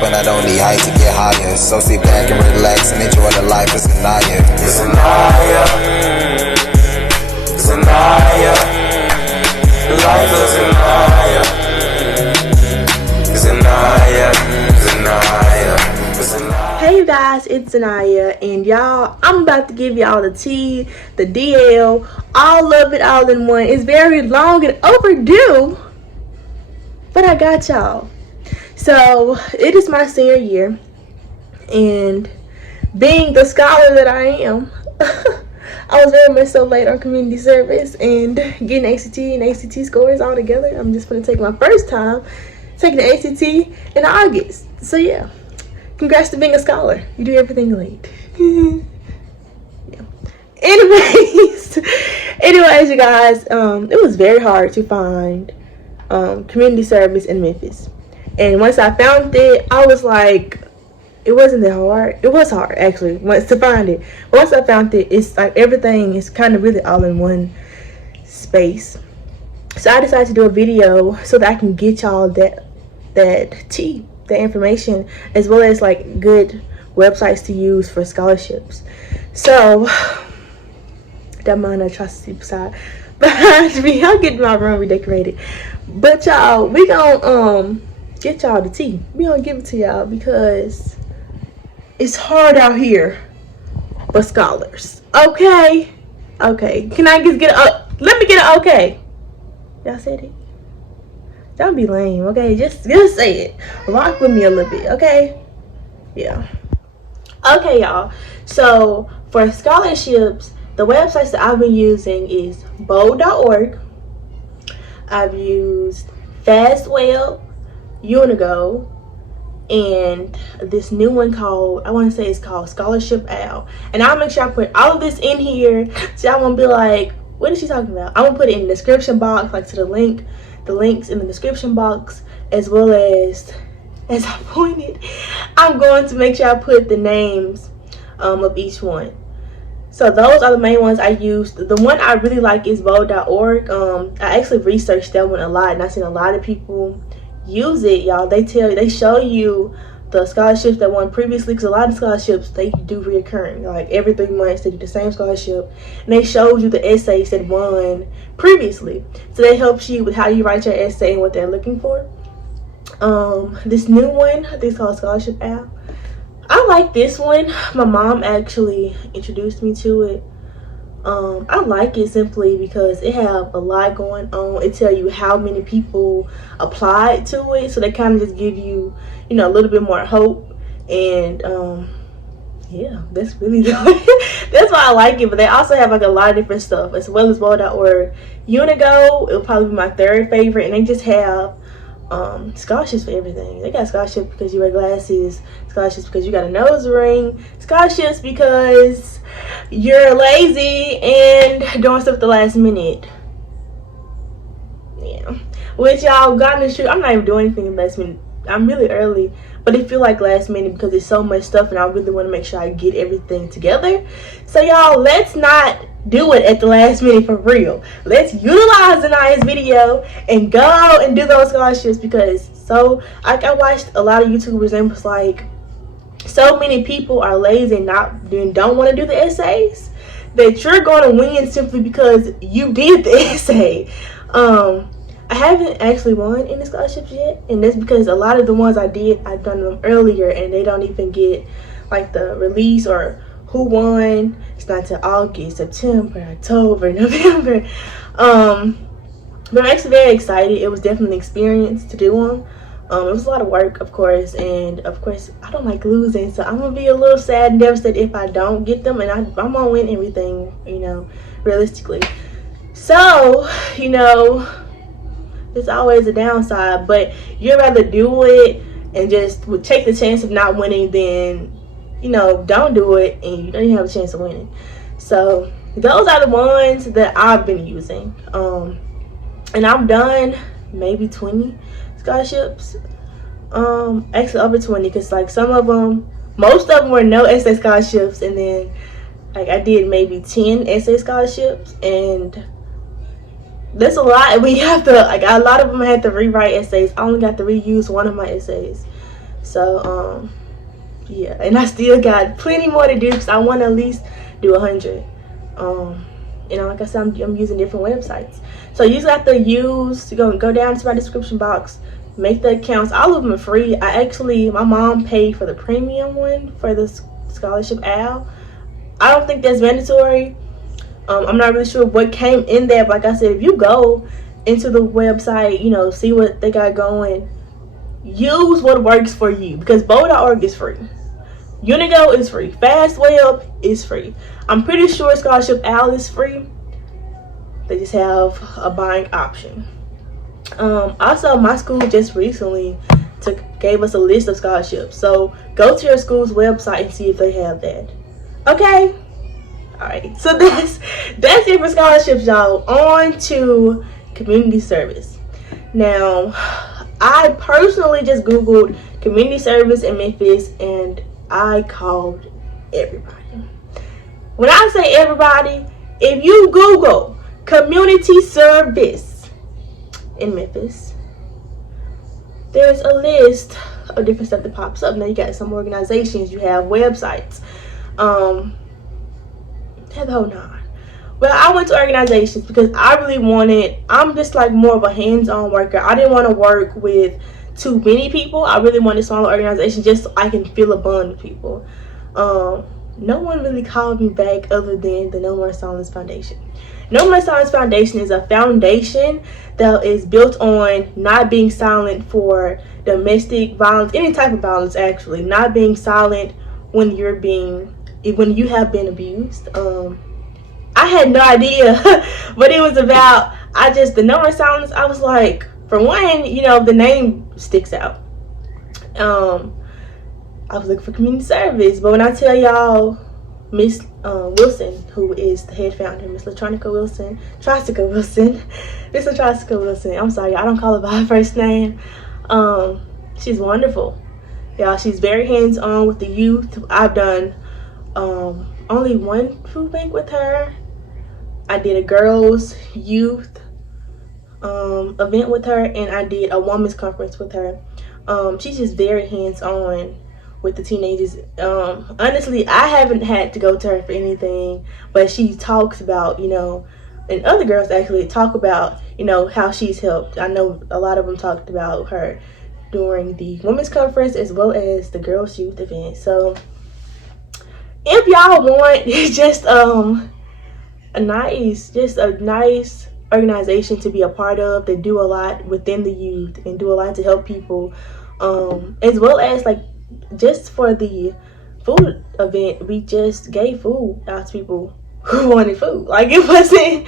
but I don't need height to get higher. So sit back and relax and enjoy the life. It's Anaya. It's Anaya. It's Anaya. Life is Anaya. It's Anaya. It's Anaya. It's Anaya. Hey you guys, it's Anaya, and y'all, I'm about to give y'all the T, the DL, all of it all in one. It's very long and overdue, but I got y'all. So it is my senior year, and being the scholar that I am, I was very much so late on community service and getting ACT and ACT scores all together. I'm just going to take my first time taking the ACT in August. So yeah, congrats to being a scholar. You do everything late. Yeah. Anyways, you guys, it was very hard to find community service in Memphis. And once I found it, I was like, it wasn't that hard. It was hard, actually, once to find it. Once I found it, it's like everything is kind of really all in one space. So I decided to do a video so that I can get y'all that tea, the information, as well as like good websites to use for scholarships. So that mind atrocity beside behind me. I'll get my room redecorated. But y'all, we gonna get y'all the tea. We gonna give it to y'all because it's hard out here for scholars. Okay? Okay. Can I just get a let me get an okay? Y'all said it? Don't be lame, okay? Just say it. Rock with me a little bit, okay? Yeah. Okay, y'all. So for scholarships, the websites that I've been using is bold.org. I've used Fastweb, Unigo, and this new one called, I want to say it's called Scholarship Owl. And I'll make sure I put all of this in here so y'all won't be like, what is she talking about? I'm gonna put it in the description box, like to the links in the description box, as well as I pointed, I'm going to make sure I put the names of each one. So those are the main ones I used. The one I really like is bold.org. I actually researched that one a lot, and I've seen a lot of people use it, y'all. They show you the scholarships that won previously, because a lot of scholarships, they do reoccurring. Like every 3 months they do the same scholarship, and they showed you the essays that won previously. So that helps you with how you write your essay and what they're looking for. This new one, I think it's called Scholarship App. I like this one. My mom actually introduced me to it. I like it simply because it have a lot going on. It tell you how many people applied to it, so they kind of just give you, a little bit more hope. And yeah, that's really that's why I like it. But they also have like a lot of different stuff, as well as bold.org. Unigo, it'll probably be my third favorite, and they just have scholarships for everything. They got scholarships because you wear glasses, scholarships because you got a nose ring, scholarships because you're lazy and doing stuff at the last minute. Yeah, which y'all got in the shoot. I'm not even doing anything last minute. I'm really early, but it feel like last minute because it's so much stuff, and I really want to make sure I get everything together. So y'all, let's not do it at the last minute for real. Let's utilize Anaya's video and go and do those scholarships, because I watched a lot of YouTubers and was like, so many people are lazy and don't want to do the essays that you're going to win simply because you did the essay. I haven't actually won any scholarships yet, and that's because a lot of the ones I've done them earlier, and they don't even get like the release or who won. It's not till August, September, October, November. But I'm actually very excited. It was definitely an experience to do them. It was a lot of work, of course, and of course I don't like losing, so I'm gonna be a little sad and devastated if I don't get them, and I'm gonna win everything, realistically. So, there's always a downside, but you'd rather do it and just take the chance of not winning than don't do it and you don't even have a chance of winning. So those are the ones that I've been using, and I've done maybe 20 scholarships, actually over 20, because like most of them were no essay scholarships, and then like I did maybe 10 essay scholarships, and that's a lot. We have to, like, a lot of them I had to rewrite essays. I only got to reuse one of my essays. So yeah, and I still got plenty more to do because I want to at least do 100. Like I said, I'm using different websites. So you just have to go down to my description box, make the accounts. All of them are free. My mom paid for the premium one for the scholarship owl. I don't think that's mandatory. I'm not really sure what came in there, but like I said, if you go into the website, see what they got going, use what works for you, because Bow.org is free. Unigo is free. FastWeb is free. I'm pretty sure Scholarship Owl is free. They just have a buying option. Also, my school just recently gave us a list of scholarships. So go to your school's website and see if they have that. Okay? Alright. So that's it for scholarships, y'all. On to community service. Now, I personally just Googled community service in Memphis and I called everybody. When I say everybody, if you Google community service in Memphis, there's a list of different stuff that pops up. Now you got some organizations, you have websites, the whole nine. Well, I went to organizations because I'm just like more of a hands-on worker. I didn't want to work with too many people. I really wanted a smaller organization just so I can feel a bond with people. No one really called me back other than the No More Silence Foundation. No More Silence Foundation is a foundation that is built on not being silent for domestic violence, any type of violence actually, not being silent when you have been abused. I had no idea what it was about. The No More Silence, I was like, for one, the name sticks out. I was looking for community service, but when I tell y'all, Miss Wilson, who is the head founder, Miss Trastica Wilson, I'm sorry, I don't call her by her first name. She's wonderful, y'all. She's very hands-on with the youth. I've done only one food bank with her. I did a girls' youth event with her, and I did a women's conference with her. She's just very hands-on with the teenagers. Honestly, I haven't had to go to her for anything, but she talks about, and other girls actually talk about, how she's helped. I know a lot of them talked about her during the women's conference as well as the girls' youth event. So if y'all want just a nice organization to be a part of, they do a lot within the youth and do a lot to help people, as well as just for the food event, we just gave food out to people who wanted food. It wasn't,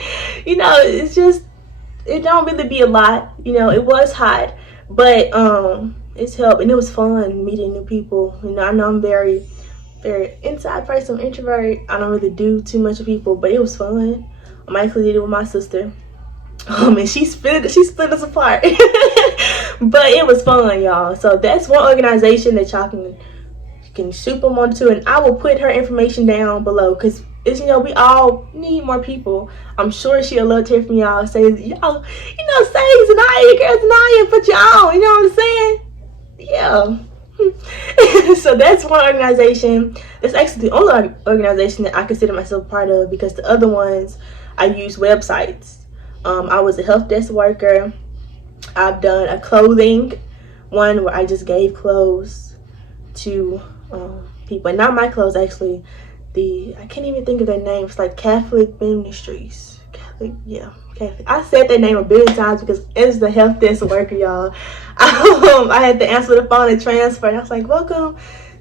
it don't really be a lot. It was hot, but it's helped, and it was fun meeting new people. I know I'm very, very inside person, introvert. I don't really do too much with people, but it was fun. I actually did it with my sister. And she split us apart. But it was fun, y'all. So that's one organization that y'all can shoot them onto, and I will put her information down below, because it's, we all need more people. I'm sure she'll love to hear from y'all. Say, y'all, say Zanaya, girl, Zanaya, put you on. You know what I'm saying? Yeah. So that's one organization. It's actually the only organization that I consider myself part of, because the other ones I use websites. I was a help desk worker. I've done a clothing one where I just gave clothes to people, and not my clothes actually. I can't even think of their name. It's like Catholic Ministries. Catholic. I said that name a billion times because it's the help desk worker, y'all. I had to answer the phone and transfer, and I was like, "Welcome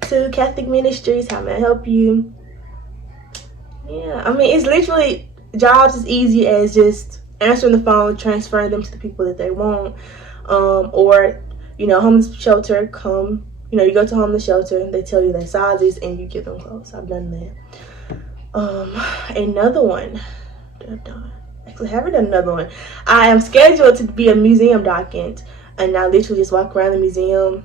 to Catholic Ministries. How may I help you?" Yeah, I mean, it's literally jobs as easy as just answering the phone, transferring them to the people that they want, or homeless shelter. You go to homeless shelter, they tell you their sizes, and you give them clothes. I've done that. Another one, actually I haven't done another one. I am scheduled to be a museum docent, and I literally just walk around the museum.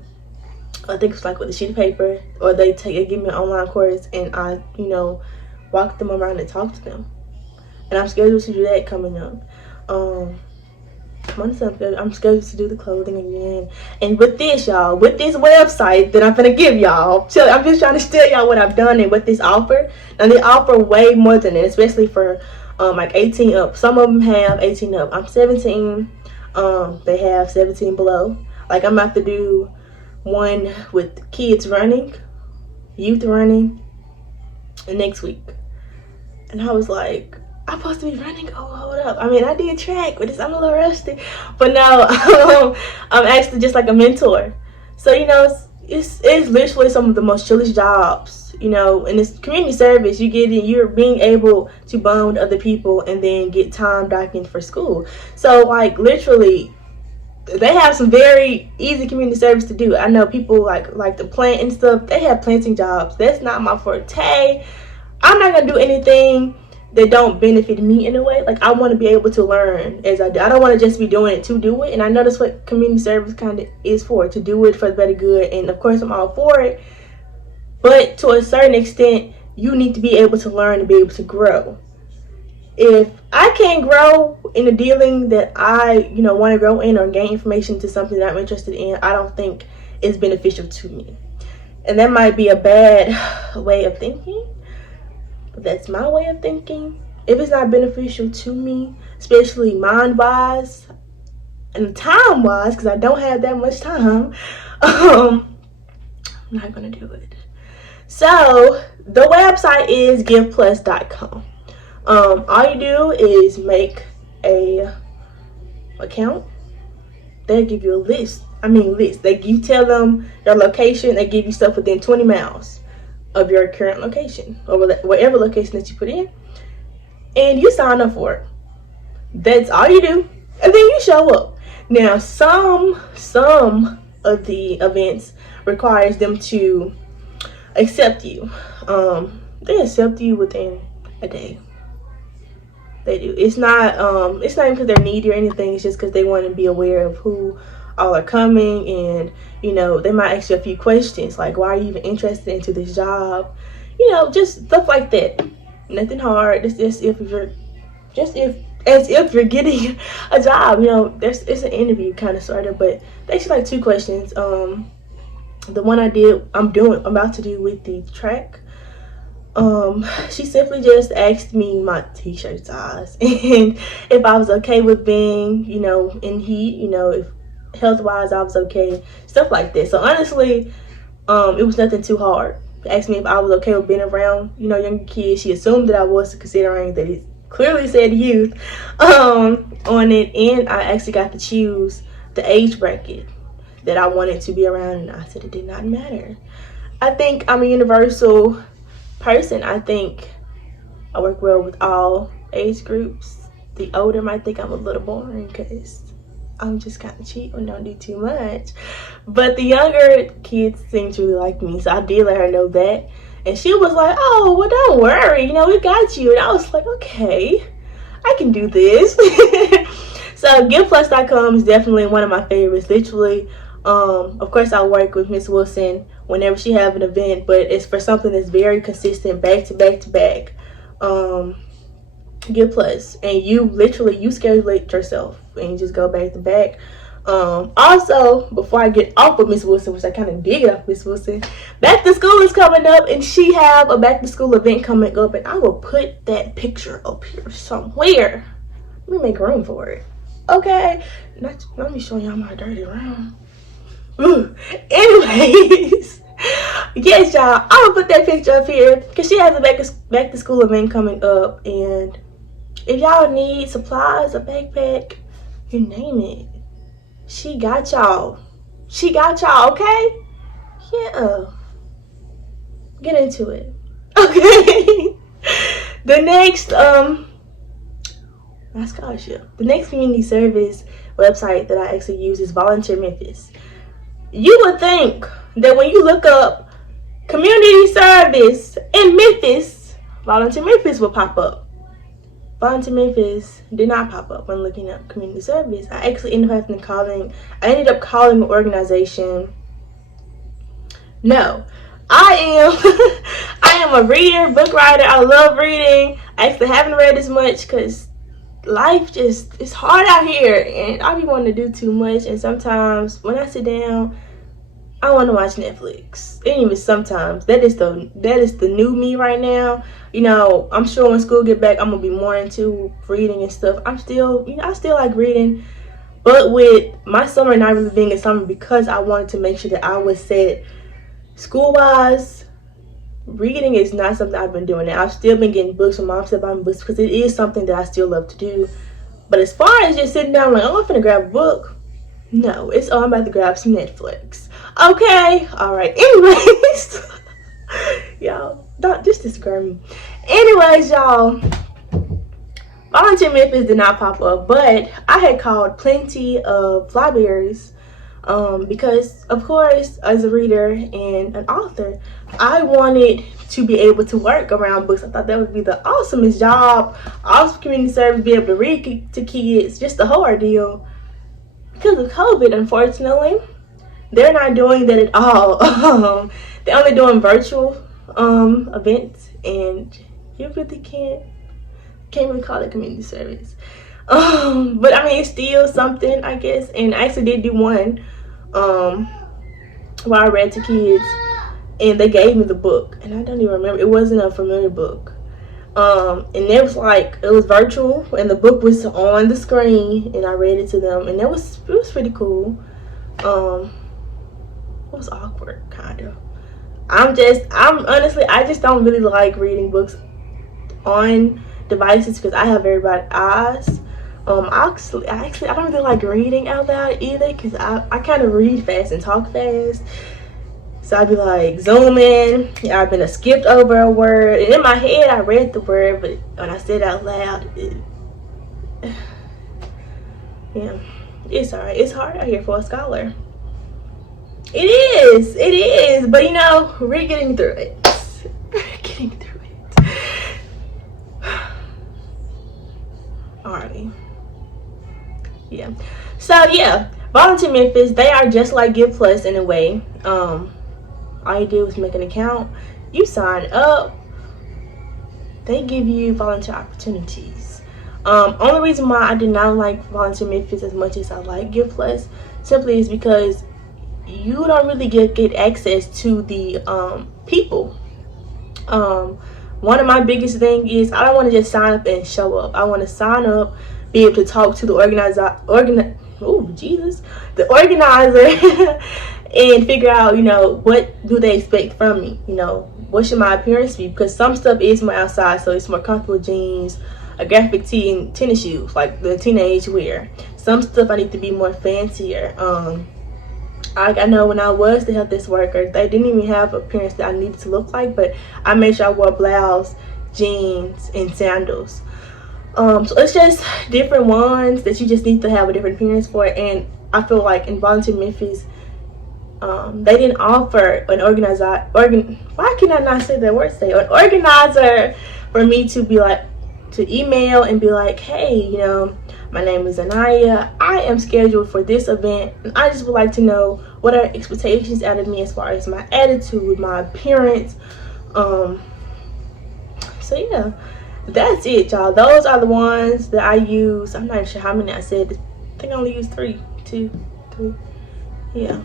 I think it's with a sheet of paper, or they give me an online course, and I walk them around and talk to them. And I'm scheduled to do that coming up. I'm scheduled to do the clothing again. And with this, y'all, with this website that I'm gonna give y'all, so I'm just trying to tell y'all what I've done and what this offer. Now they offer way more than it, especially for like 18 up. Some of them have 18 up. I'm 17. They have 17 below. Like I'm about to do one with kids running, youth running, next week. And I was like, I'm supposed to be running. Oh, hold up. I mean, I did track, but I'm a little rusty. But no, I'm actually just like a mentor. So, you know, it's literally some of the most chillest jobs, you know, and it's community service. You're being able to bond with other people and then get time docking for school. So, like, literally, they have some very easy community service to do. I know people like to plant and stuff. They have planting jobs. That's not my forte. I'm not going to do anything that don't benefit me in a way. Like, I want to be able to learn as I do. I don't want to just be doing it to do it. And I know that's what community service kind of is for, to do it for the better good. And of course, I'm all for it. But to a certain extent, you need to be able to learn and be able to grow. If I can't grow in the dealing that I, you know, want to grow in or gain information to something that I'm interested in, I don't think it's beneficial to me. And that might be a bad way of thinking. That's my way of thinking. If it's not beneficial to me, especially mind-wise and time-wise, because I don't have that much time, I'm not gonna do it. So the website is giveplus.com. All you do is make a account. They'll give you a list. You tell them your location. They give you stuff within 20 miles of your current location or whatever location that you put in, and you sign up for it. That's all you do, and then you show up. Now, some of the events requires them to accept you. They accept you within a day. They do. It's not even because they're needy or anything. It's just because they want to be aware of who all are coming, and you know, they might ask you a few questions like, why are you even interested into this job? You know, just stuff like that. Nothing hard. It's just as if you're getting a job. You know, it's an interview kind of sort of, but they ask you like 2 questions. The one I'm about to do with the track. She simply just asked me my t-shirt size and if I was okay with being, you know, in heat, you know, if health-wise I was okay, stuff like that. So honestly, it was nothing too hard. She asked me if I was okay with being around, you know, younger kids. She assumed that I was, considering that it clearly said youth on it, and I actually got to choose the age bracket that I wanted to be around, and I said it did not matter. I think I'm a universal person. I think I work well with all age groups. The older might think I'm a little boring because I'm just kind of cheap and don't do too much, but the younger kids seem to really like me, so I did let her know that, and she was like, oh, well, don't worry, you know, we got you. And I was like, okay, I can do this. So giveplus.com is definitely one of my favorites. Literally, of course, I work with Miss Wilson whenever she have an event, but it's for something that's very consistent, back to back to back. GivePlus, and you schedule it yourself and you just go back to back. Also, before I get off of Miss Wilson, which I kind of did get off Miss Wilson, back to school is coming up, and she have a back to school event coming up, and I will put that picture up here somewhere. Let me make room for it. Okay, let me show y'all my dirty room. Anyways, yes, y'all, I'm gonna put that picture up here because she has a back to school event coming up, and if y'all need supplies, a backpack, you name it, she got y'all. She got y'all, okay? Yeah. Get into it. Okay. The next my scholarship. The next community service website that I actually use is Volunteer Memphis. You would think that when you look up community service in Memphis, Volunteer Memphis will pop up. Volunteer Memphis did not pop up when looking up community service. I actually ended up calling the organization. No, I am a reader, book writer. I love reading. I actually haven't read as much because life just, it's hard out here, and I be wanting to do too much. And sometimes when I sit down, I want to watch Netflix. And even sometimes, that is the new me right now. You know, I'm sure when school get back, I'm gonna be more into reading and stuff. I'm still, I still like reading, but with my summer not really being a summer, because I wanted to make sure that I was set school wise, reading is not something I've been doing. I've still been getting books from mom, still buying books, because it is something that I still love to do. But as far as just sitting down like, oh, I'm finna grab a book, no, it's I'm about to grab some Netflix. Okay, all right. Anyways, y'all, don't just discourage me. Anyways, y'all, Volunteer Memphis did not pop up, but I had called plenty of libraries because, of course, as a reader and an author, I wanted to be able to work around books. I thought that would be the awesomest job. Also, community service, be able to read to kids, just the whole ordeal. Because of COVID, unfortunately, they're not doing that at all. They're only doing virtual events, and you really can't really call it community service. But I mean, it's still something, I guess. And I actually did do one where I read to kids, and they gave me the book, and I don't even remember. It wasn't a familiar book. And it was like, it was virtual, and the book was on the screen, and I read it to them, and it was pretty cool. It was awkward, kind of. I'm honestly, I just don't really like reading books on devices because I have very bad eyes. Actually, I don't really like reading out loud either, because I kind of read fast and talk fast. So I'd be like zooming. I've been skipped over a word, and in my head I read the word, but when I said it out loud, yeah, it's alright. It's hard out here for a scholar. It is. But you know, we're getting through it. Alrighty. Yeah. So yeah, Volunteer Memphis, they are just like Give Plus in a way. All you do is make an account, you sign up, they give you volunteer opportunities. Only reason why I did not like Volunteer Memphis as much as I like Give Plus simply is because you don't really get access to the people. One of my biggest thing is I don't want to just sign up and show up. I want to sign up, be able to talk to the organizer, and figure out, you know, what do they expect from me? You know, what should my appearance be? Because some stuff is more outside, so it's more comfortable jeans, a graphic tee, and tennis shoes, like the teenage wear. Some stuff I need to be more fancier. I know when I was the health desk worker, they didn't even have appearance that I needed to look like, but I made sure I wore blouse, jeans, and sandals. So it's just different ones that you just need to have a different appearance for. And I feel like in Volunteer Memphis, they didn't offer an organizer. Why can I not say that word? An organizer for me to be like, to email and be like, hey, you know, my name is Anaya. I am scheduled for this event, and I just would like to know what are expectations out of me as far as my attitude, my appearance. So yeah, that's it, y'all. Those are the ones that I use. I'm not sure how many I said. I think I only used 3. Yeah.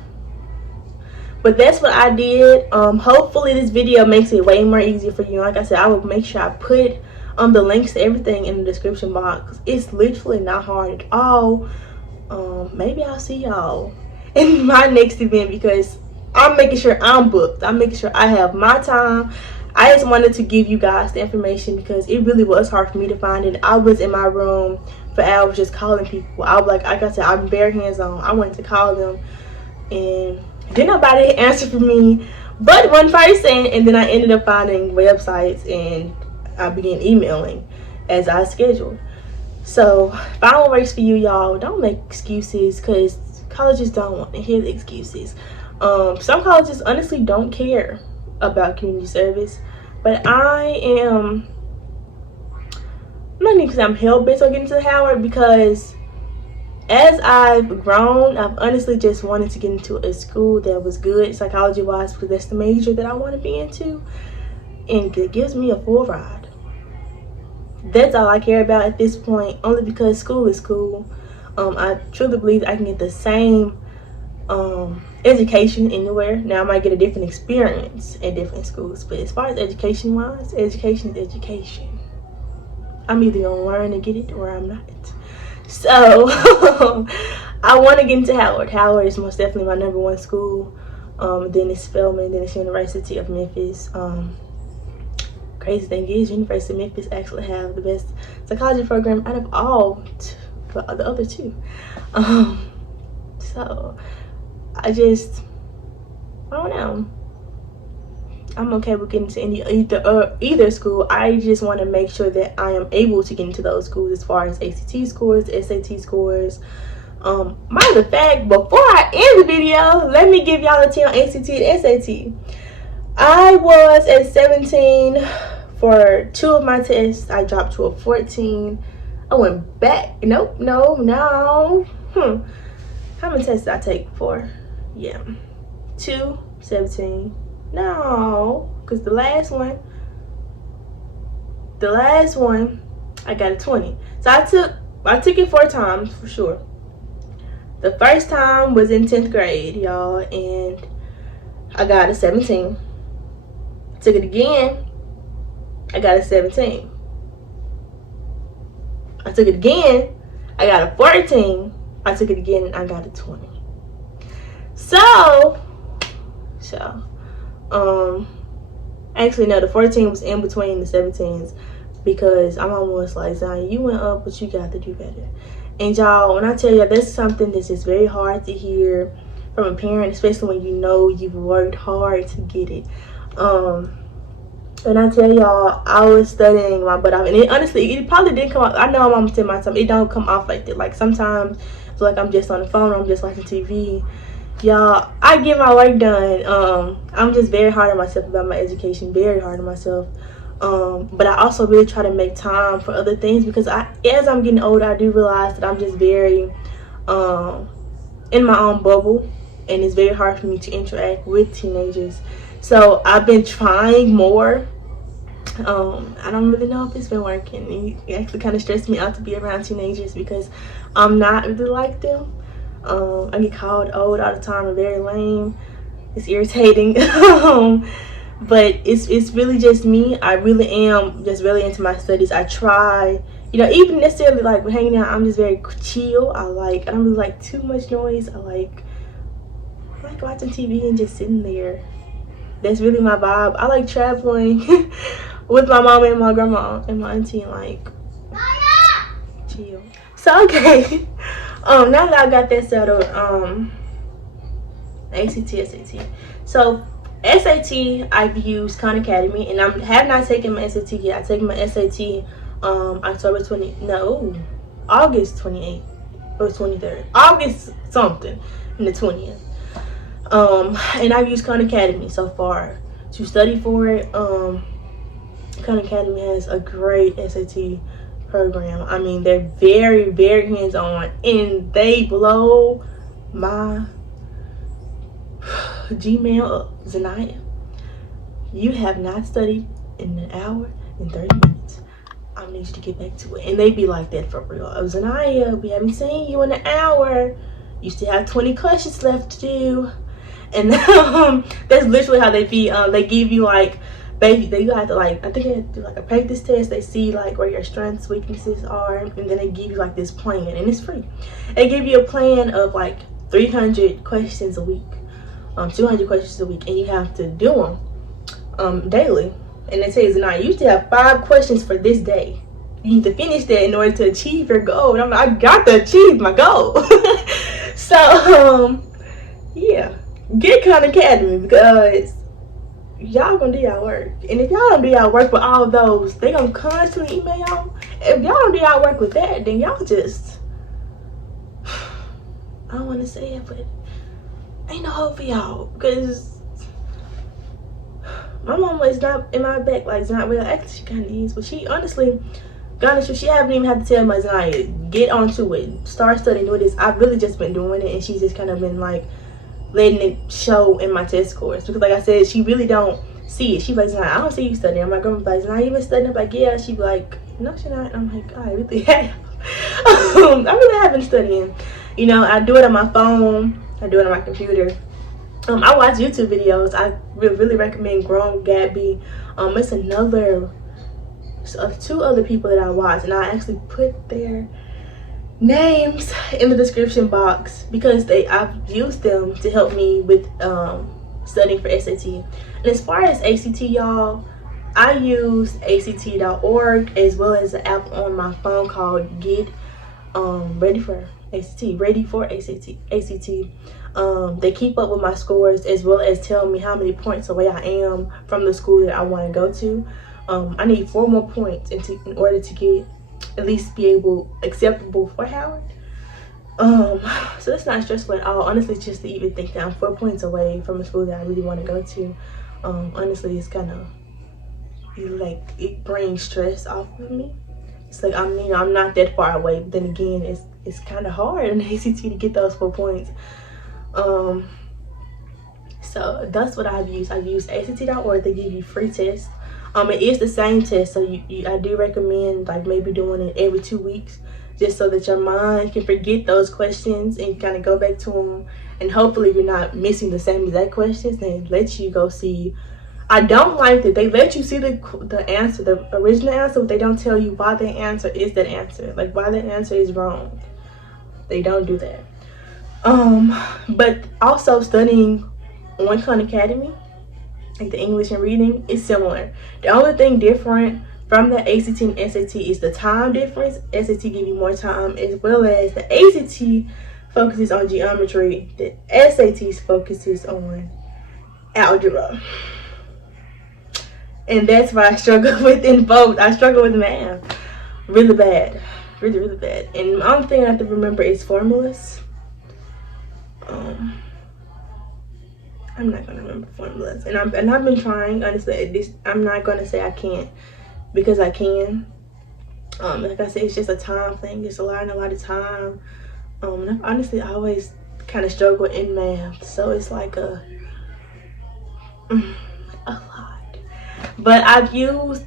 But that's what I did. Hopefully this video makes it way more easier for you. Like I said, I will make sure I put the links to everything in the description box. It's literally not hard at all. Maybe I'll see y'all in my next event, because I'm making sure I'm booked. I'm making sure I have my time. I just wanted to give you guys the information because it really was hard for me to find it. I was in my room for hours just calling people. I was like I said, I'm bare hands-on. I wanted to call them, and didn't nobody answer for me but one person. And then I ended up finding websites, and I began emailing as I scheduled. So final words for you, y'all. Don't make excuses, because colleges don't want to hear the excuses. Some colleges honestly don't care about community service, but I'm not even saying I'm hell-bent on getting to Howard, because as I've grown, I've honestly just wanted to get into a school that was good psychology-wise, because that's the major that I want to be into, and it gives me a full ride. That's all I care about at this point, only because school is school. I truly believe I can get the same education anywhere. Now I might get a different experience at different schools, but as far as education wise, education is education. I'm either gonna learn and get it or I'm not. So I want to get into Howard. Howard is most definitely my #1 school. Then it's Spelman, then it's University of Memphis. Crazy thing is, University of Memphis actually have the best psychology program out of all the other two. So I don't know. I'm okay with getting to either school. I just want to make sure that I am able to get into those schools as far as ACT scores, SAT scores. Matter of fact, before I end the video, let me give y'all a tea on ACT and SAT. I was at 17 for 2 of my tests. I dropped to a 14. I went back. Nope, no. How many tests did I take for? Yeah, 2, 17. No, because the last one, I got a 20. So I took it 4 times for sure. The first time was in 10th grade, y'all, and I got a 17. Took it again, I got a 17. I took it again, I got a 14. I took it again and I got a 20. So actually no, the 14 was in between the 17s because my mom was like, Zion, you went up, but you got to do better. And y'all, when I tell you that's something that's just very hard to hear from a parent, especially when you know you've worked hard to get it. And I tell y'all, I was studying my butt off, and honestly, it probably didn't come off. I know I'm telling myself it don't come off like that. Like sometimes it's like I'm just on the phone, or I'm just watching TV. Y'all, I get my work done. I'm just very hard on myself about my education, very hard on myself. But I also really try to make time for other things because as I'm getting older, I do realize that I'm just very in my own bubble, and it's very hard for me to interact with teenagers. So I've been trying more. I don't really know if it's been working. It actually kind of stressed me out to be around teenagers because I'm not really like them. I get called old all the time and very lame. It's irritating. But it's really just me. I really am just really into my studies. I try, even necessarily like hanging out, I'm just very chill. I don't really like too much noise. I like watching TV and just sitting there. That's really my vibe. I like traveling with my mom and my grandma and my auntie and like chill. So okay. Now that I got that settled, ACT, SAT. So SAT, I've used Khan Academy, and I have not taken my SAT yet. I taken my SAT August 28th or 23rd, August something, and the 20th. And I've used Khan Academy so far to study for it. Khan Academy has a great SAT program. I mean, they're very, very hands-on, and they blow my Gmail up. Zanaya, you have not studied in an hour and 30 minutes. I need you to get back to it. And they be like that for real. Zanaya, we haven't seen you in an hour. You still have 20 questions left to do. And that's literally how they be. They give you like, you have to I think they have to do like a practice test. They see like where your strengths, weaknesses are, and then they give you like this plan, and it's free. They give you a plan of like 300 questions a week, 200 questions a week, and you have to do them daily. And they say, now you still have 5 questions for this day. You need to finish that in order to achieve your goal. And I'm like, I got to achieve my goal. So yeah, get Khan Academy because y'all gonna do y'all work. And if y'all don't do y'all work with all those, they gonna constantly email y'all. If y'all don't do y'all work with that, then y'all just, I don't want to say it, but ain't no hope for y'all. Because my mama is not in my back like Zion. Well, actually she kind of is, but she honestly, she haven't even had to tell my Zion, get onto it, start studying, do this. I've really just been doing it, and she's just kind of been like letting it show in my test scores, because like I said, she really don't see it. She like, I don't see you studying. My grandma's like, you been studying? I'm like, yeah. She be like, no, she's not. I'm like, I really have. I really have been studying. You know, I do it on my phone. I do it on my computer. I watch YouTube videos. I really recommend Grown Gabby. It's another, two other people that I watch, and I actually put their names in the description box because I've used them to help me with studying for SAT. And as far as ACT, y'all, I use ACT.org as well as an app on my phone called Get Ready for ACT. They keep up with my scores as well as tell me how many points away I am from the school that I want to go to. I need 4 more points in order to get at least be acceptable for Howard. So that's not stressful at all. Honestly, just to even think that I'm 4 points away from a school that I really want to go to, honestly, it's kind of like, it brings stress off of me. It's like, I'm not that far away, but then again, it's kind of hard in the ACT to get those 4 points. So that's what I've used. I've used ACT.org. They give you free tests. It is the same test, so I do recommend like maybe doing it every 2 weeks, just so that your mind can forget those questions and kind of go back to them, and hopefully you're not missing the same exact questions. They let you go see. I don't like that they let you see the answer, the original answer, but they don't tell you why the answer is that answer, like why the answer is wrong. They don't do that. But also studying on Khan Academy, like the English and reading, is similar. The only thing different from the ACT and SAT is the time difference. SAT give you more time, as well as the ACT focuses on geometry. The SAT focuses on algebra. And that's why I struggle with in both. I struggle with math really bad. Really bad. And the only thing I have to remember is formulas. I'm not gonna remember formulas, and I've been trying. Honestly, I'm not gonna say I can't, because I can. Like I said, it's just a time thing. It's a lot of time. And honestly, I always kind of struggle in math, so it's like a lot. But I've used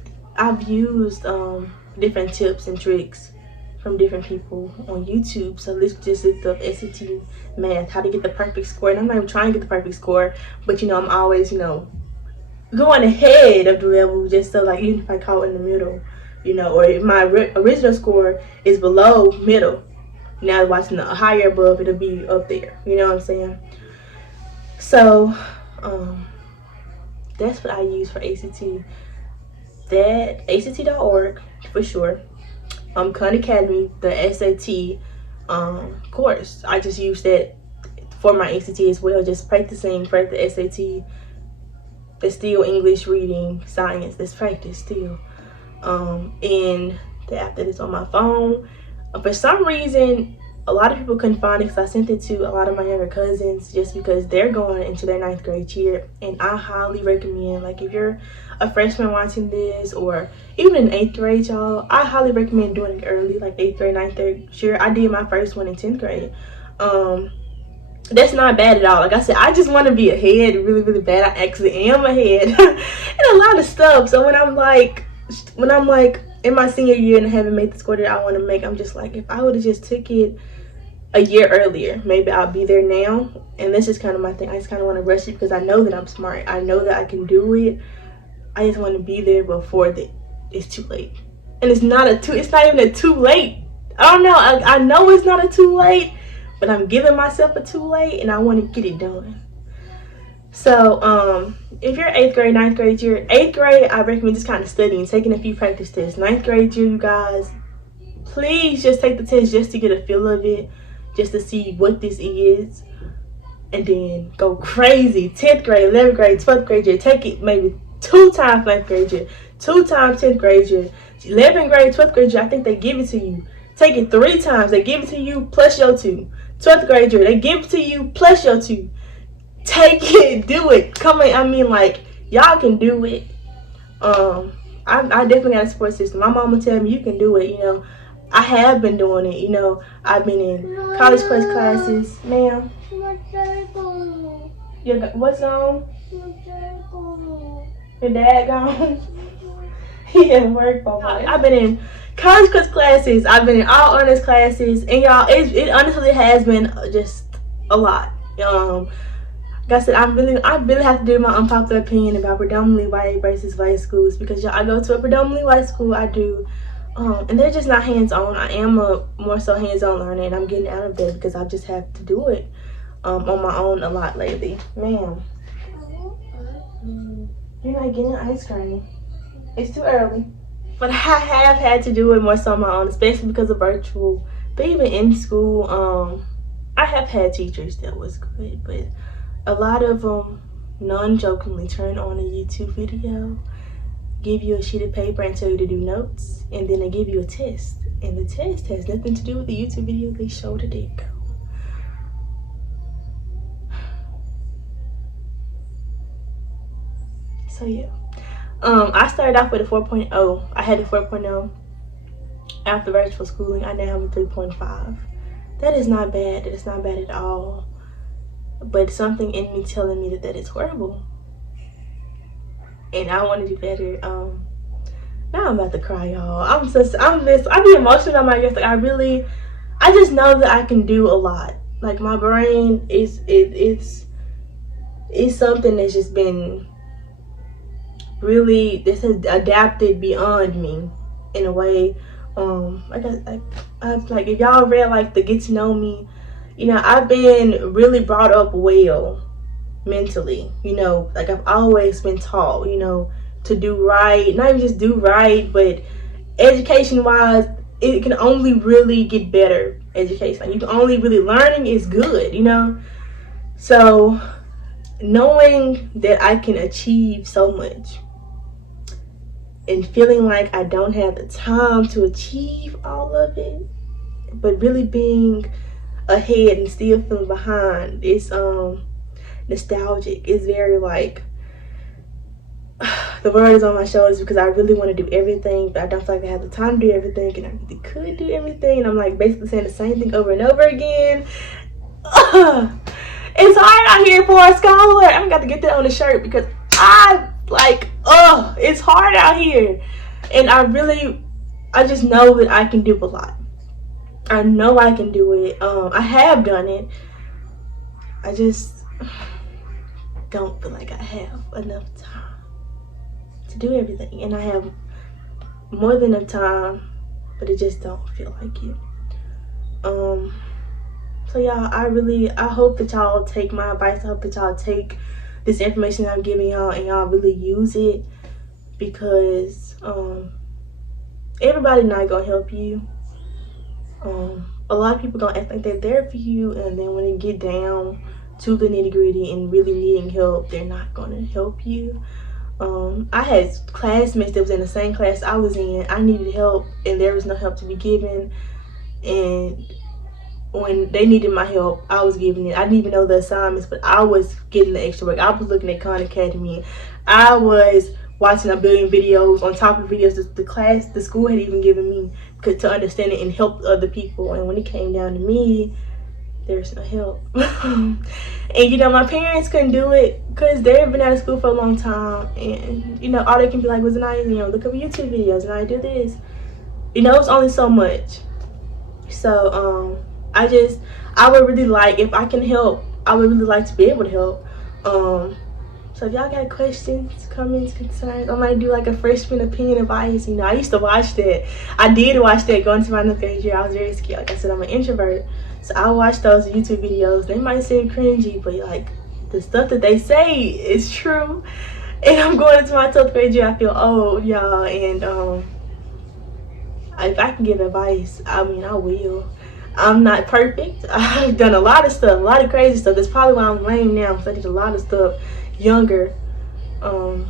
different tips and tricks from different people on YouTube. So let's just look up SAT math, how to get the perfect score. And I'm not even trying to get the perfect score, but I'm always, going ahead of the level, just so like even if I caught in the middle, or if my original score is below middle, now watching the higher above, it'll be up there. You know what I'm saying? So that's what I use for ACT. That ACT.org for sure. Khan Academy, the SAT course, I just use that for my ACT as well, just practicing for the SAT. It's still English, reading, science, that's practice still. And the app that is on my phone, for some reason a lot of people couldn't find it, because I sent it to a lot of my younger cousins just because they're going into their 9th grade year. And I highly recommend, like, if you're a freshman watching this, or even in 8th grade, y'all, I highly recommend doing it early, like 8th grade, 9th grade. Sure, I did my first one in 10th grade. That's not bad at all. Like I said, I just want to be ahead really bad. I actually am ahead in a lot of stuff. So when I'm like in my senior year and I haven't made the score that I want to make, I'm just like, if I would have just took it a year earlier, maybe I'll be there now. And this is kind of my thing. I just kind of want to rush it because I know that I'm smart. I know that I can do it. I just want to be there before it's too late. And it's not even a too late. I don't know. I know it's not a too late, but I'm giving myself a too late, and I want to get it done. So if you're 8th grade, 9th grade year, 8th grade, I recommend just kind of studying, taking a few practice tests. 9th grade year, you guys, please just take the test just to get a feel of it, just to see what this is, and then go crazy. 10th grade, 11th grade, 12th grade year, take it maybe 2 times 9th grade year, 2 times 10th grade year, 11th grade, 12th grade year, I think they give it to you. Take it 3 times, they give it to you plus your 2. 12th grade year, they give it to you plus your 2. Take it, do it. Come on, I mean, like, y'all can do it. I definitely got a support system. My mama tell me you can do it, I have been doing it, I've been in college plus classes. Ma'am? What's on? Your dad gone? He at work, I've been in college quiz classes. I've been in all honors classes, and y'all, it honestly has been just a lot. Like I said, I really have to do my unpopular opinion about predominantly white versus white schools, because y'all, I go to a predominantly white school. I do, and they're just not hands-on. I am a more so hands-on learner, and I'm getting out of that because I just have to do it on my own a lot lately. Ma'am, you're not getting ice cream. It's too early. But I have had to do it more so on my own, especially because of virtual. But even in school, I have had teachers that was good, but a lot of them non-jokingly turn on a YouTube video, give you a sheet of paper and tell you to do notes, and then they give you a test. And the test has nothing to do with the YouTube video they showed a day ago. So yeah. I started off with a 4.0. I had a 4.0 after virtual schooling. I now have a 3.5. That is not bad. That is not bad at all. But something in me telling me that is horrible. And I want to do better. Now I'm about to cry, y'all. I be emotional on my guess. Like I just know that I can do a lot. Like my brain it's something that's just been really, this has adapted beyond me in a way. Like if y'all read like the Get to Know Me, you know, I've been really brought up well mentally. You know, like I've always been taught, you know, to do right, not even just do right, but education wise, it can only really get better. Education, like you can only really, learning is good, you know. So knowing that I can achieve so much and feeling like I don't have the time to achieve all of it, but really being ahead and still feeling behind, it's nostalgic. It's very like the world is on my shoulders because I really want to do everything, but I don't feel like I have the time to do everything, and I really could do everything, and I'm like basically saying the same thing over and over again. It's hard out here for a scholar. I got to get that on the shirt because it's hard out here, and I just know that I can do a lot. I know I can do it. I have done it. I just don't feel like I have enough time to do everything, and I have more than enough time, but it just don't feel like it. So y'all, I hope that y'all take my advice. I hope that y'all take this information that I'm giving y'all and y'all really use it, because everybody not gonna help you. A lot of people gonna act like they're there for you, and then when they get down to the nitty-gritty and really needing help, they're not gonna help you. I had classmates that was in the same class I was in. I needed help and there was no help to be given, and when they needed my help, I was giving it. I didn't even know the assignments, but I was getting the extra work. I was looking at Khan Academy. I was watching a billion videos on top of videos the school had even given me to understand it and help other people. And when it came down to me, there's no help. And you know, my parents couldn't do it because they've been out of school for a long time, and you know, all they can be like was, "I, you know, look up YouTube videos and I do this." You know, it's only so much. So I would really like, if I can help, I would really like to be able to help. So if y'all got questions, comments, concerns, I might do like a freshman opinion advice. You know, I used to watch that. I did watch that going to my 9th grade year. I was very scared. Like I said, I'm an introvert. So I watch those YouTube videos. They might seem cringy, but like the stuff that they say is true. And I'm going into my 12th grade year. I feel old, y'all. And if I can give advice, I mean, I will. I'm not perfect. I've done a lot of stuff, a lot of crazy stuff. That's probably why I'm lame now, because I did a lot of stuff younger. And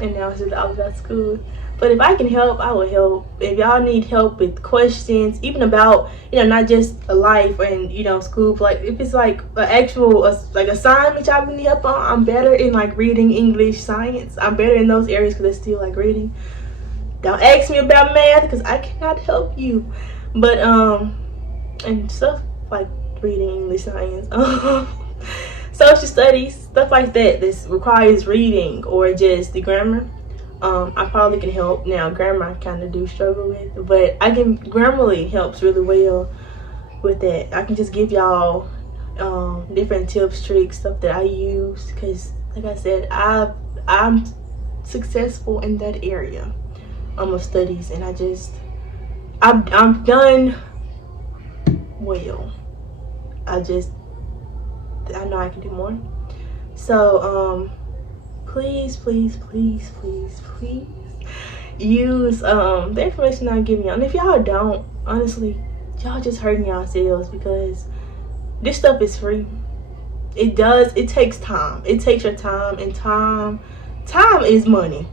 now it's just all about school. But if I can help, I will help. If y'all need help with questions, even about, you know, not just a life and, you know, school, but like if it's like an actual like assignment y'all need help on, I'm better in like reading, English, science. I'm better in those areas because I still like reading. Don't ask me about math because I cannot help you. But and stuff like reading, English, science, social studies, stuff like that requires reading or just the grammar, I probably can help. Now grammar I kind of do struggle with, but Grammarly helps really well with that. I can just give y'all different tips, tricks, stuff that I use, because like I said, I'm successful in that area of studies, and I'm done well. I know I can do more. So please use the information I'm giving y'all. And if y'all don't, honestly, y'all just hurting yourselves, because this stuff is free. It takes time. It takes your time, and time is money.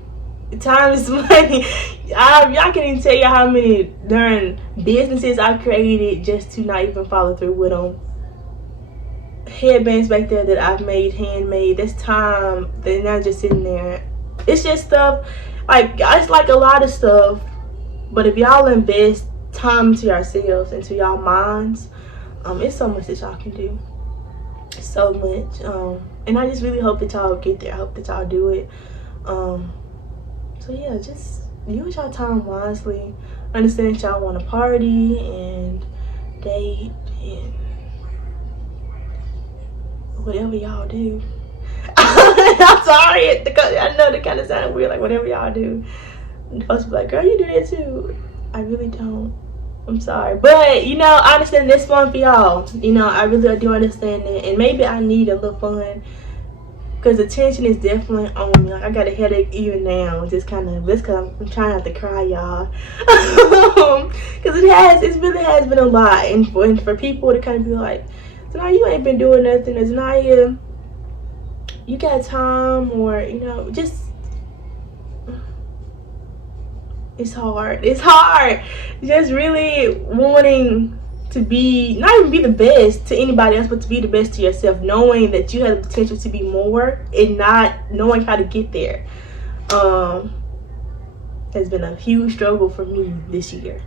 Time is money. Y'all can't even tell you how many darn businesses I created just to not even follow through with them. Headbands back there that I've made, handmade. That's time. They're not just sitting there. It's just stuff it's like a lot of stuff. But if y'all invest time into yourselves, into y'all minds, it's so much that y'all can do. So much. And I just really hope that y'all get there. I hope that y'all do it. So yeah, just use y'all time wisely. Understand that y'all want to party and date and whatever y'all do. I'm sorry, I know that kind of sounded weird, like whatever y'all do. I'm supposed to be like, girl, you do that too. I really don't. I'm sorry, but I understand this fun for y'all. I really do understand that, and maybe I need a little fun, because the tension is definitely on me. Like I got a headache even now, just kind of this, because I'm trying not to cry, y'all. Because it really has been a lot, and for people to kind of be like, Zanaya, you ain't been doing nothing, or Zanaya, you got time, or just it's hard. Just really wanting to not even be the best to anybody else, but to be the best to yourself, knowing that you have the potential to be more and not knowing how to get there, has been a huge struggle for me this year.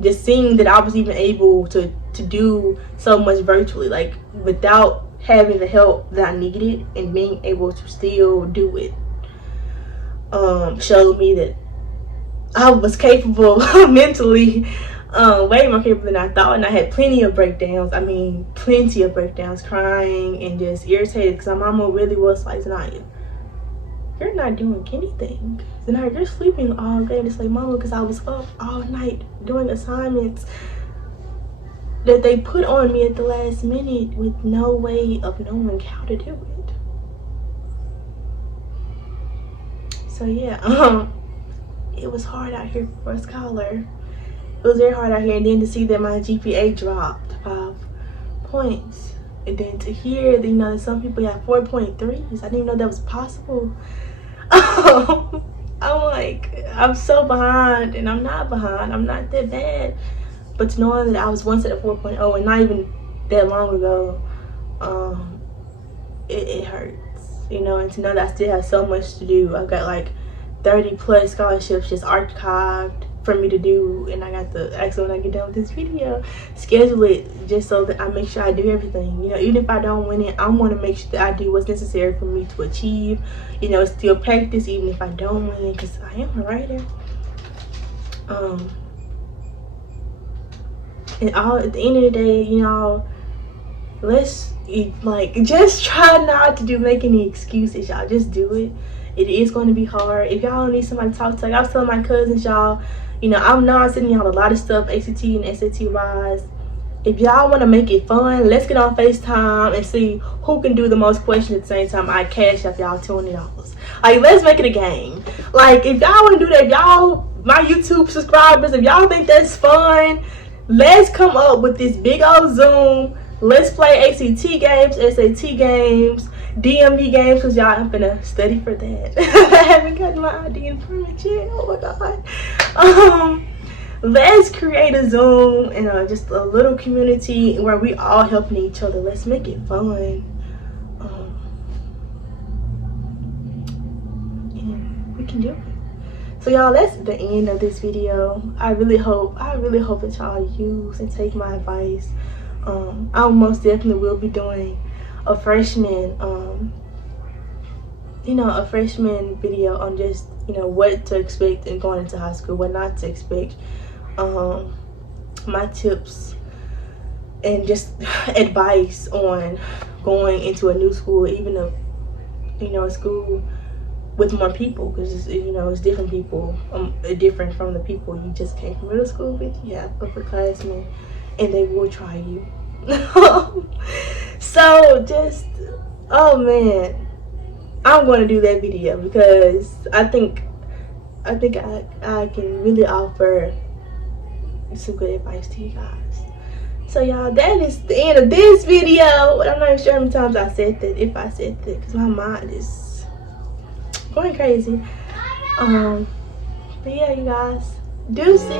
Just seeing that I was even able to do so much virtually, like without having the help that I needed, and being able to still do it, showed me that I was capable mentally, way more capable than I thought. And I had plenty of breakdowns. I mean, plenty of breakdowns, crying and just irritated, because my mama really was like, Zanaya, you're not doing anything. Zanaya, you're sleeping all day. And it's like, mama, because I was up all night doing assignments that they put on me at the last minute with no way of knowing how to do it. So yeah, it was hard out here for a scholar. It was very hard out here, and then to see that my GPA dropped 5 points, and then to hear that that some people got 4.3s. I didn't even know that was possible. I'm like, I'm so behind, and I'm not behind. I'm not that bad. But knowing that I was once at a 4.0, and not even that long ago, it hurts, and to know that I still have so much to do. I've got like 30 plus scholarships just archived for me to do, and I got to actually, when I get done with this video, schedule it just so that I make sure I do everything. Even if I don't win it, I want to make sure that I do what's necessary for me to achieve. Still practice even if I don't win, because I am a writer. And at the end of the day, let's just try not to make any excuses, y'all. Just do it. It is going to be hard. If y'all need somebody to talk to, like I was telling my cousins, y'all, I'm sending y'all a lot of stuff, ACT and SAT wise. If y'all want to make it fun, let's get on FaceTime and see who can do the most questions at the same time. I cash up y'all $20. Let's make it a game. If y'all want to do that, my YouTube subscribers, if y'all think that's fun, let's come up with this big old Zoom. Let's play ACT games, SAT games, DMV games, because y'all, I'm gonna study for that. I haven't gotten my ID and permit yet. Oh my god. Let's create a Zoom and just a little community where we all helping each other. Let's make it fun. And we can do it. So y'all, that's the end of this video. I really hope that y'all use and take my advice. I most definitely will be doing a freshman video on just you know, what to expect and going into high school, what not to expect, my tips and just advice on going into a new school, even a, you know, a school with more people, because you know, it's different people, different from the people you just came from middle school with. You have upperclassmen, and they will try you. So just, oh man, I'm going to do that video because I think I can really offer some good advice to you guys. So y'all, that is the end of this video. I'm not even sure how many times I said that, if I said that, because my mind is going crazy. But yeah, you guys, deuces.